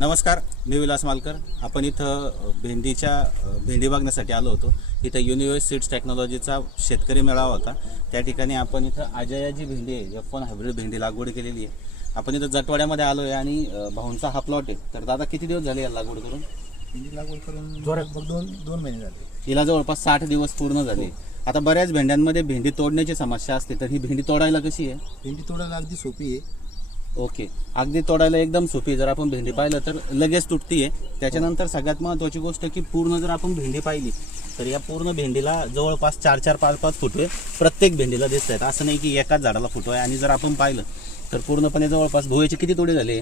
नमस्कार, मी विलास मालकर. आपण इथं भेंडी बघण्यासाठी आलो होतो. इथं युनिव्हर्स सीड्स टेक्नॉलॉजीचा शेतकरी मेळावा होता. त्या ठिकाणी आपण इथं अजया जी भेंडी आहे, F1 हायब्रिड भेंडी लागवड केलेली आहे. आपण इथं जटवाड्यामध्ये आलो आहे आणि भाऊंचा हा प्लॉट आहे. तर दादा किती दिवस झाले याला लागवड करून? भेंडी लागवड करून दोन महिने झाले. हिला जवळपास 60 दिवस पूर्ण झाले. आता बऱ्याच भेंड्यांमध्ये भेंडी तोडण्याची समस्या असते, तर ही भेंडी तोडायला कशी आहे? भेंडी तोडायला अगदी सोपी आहे. ओके, अगदी तोडायला एकदम सोपी. जर आपण भेंडी पाहिलं तर लगेच तुटती आहे. त्याच्यानंतर सगळ्यात महत्त्वाची गोष्ट की पूर्ण जर आपण भेंडी पाहिली तर या पूर्ण भेंडीला जवळपास 4-4, 5-5 फुटवे प्रत्येक भेंडीला दिसत आहेत. असं नाही की एकाच झाडाला फुटवा आहे. आणि जर आपण पाहिलं तर पूर्णपणे जवळपास भोयाचे किती तोडे झाले?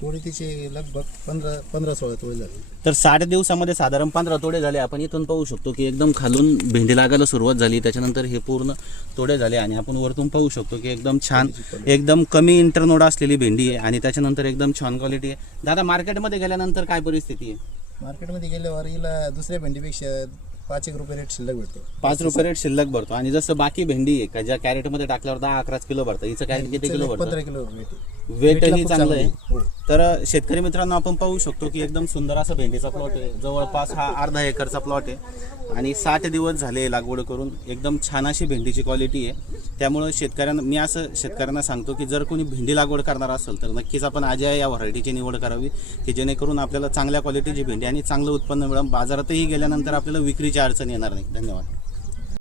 तोडे तिचे लगभग 15-16 तोडे झाले. तर 60 दिवसामध्ये साधारण 15 तोडे झाले. आपण इथून पाहू शकतो की एकदम खालून भेंडी लागायला सुरुवात झाली. त्याच्यानंतर हे पूर्ण तोडे झाले आणि आपण वरतून पाहू शकतो की एकदम छान, एकदम कमी इंटरनोड असलेली भेंडी आहे आणि त्याच्यानंतर एकदम छान क्वालिटी आहे. दादा, मार्केटमध्ये गेल्यानंतर काय परिस्थिती आहे? मार्केटमध्ये गेल्यावर हिला दुसऱ्या भेंडीपेक्षा 5 रुपये रेट शिल्लक भेटतो. 5 रुपये रेट शिल्लक भरतो. आणि जसं बाकी भेंडी आहे का ज्या कॅरेटमध्ये टाकल्यावर 10-11 किलो भरतं, हिचं कॅरेट किती किलो भरतं? 15 किलो वेटही चांगलं आहे. तर शेतकरी मित्रांनो, आपण पाहू शकतो की एकदम सुंदर असा भेंडीचा प्लॉट आहे. जवळपास हा अर्धा एकरचा प्लॉट आहे आणि 60 दिवस झाले लागवड करून. एकदम छान अशी भेंडीची क्वालिटी आहे. त्यामुळे शेतकऱ्यांना सांगतो की जर कोणी भेंडी लागवड करणार असेल तर नक्कीच आपण अजया या व्हरायटीची निवड करावी, की जेणेकरून आपल्याला चांगल्या क्वालिटीची भेंडी आणि चांगलं उत्पन्न मिळेल. बाजारातही गेल्यानंतर आपल्याला विक्रीची अडचण येणार नाही. धन्यवाद.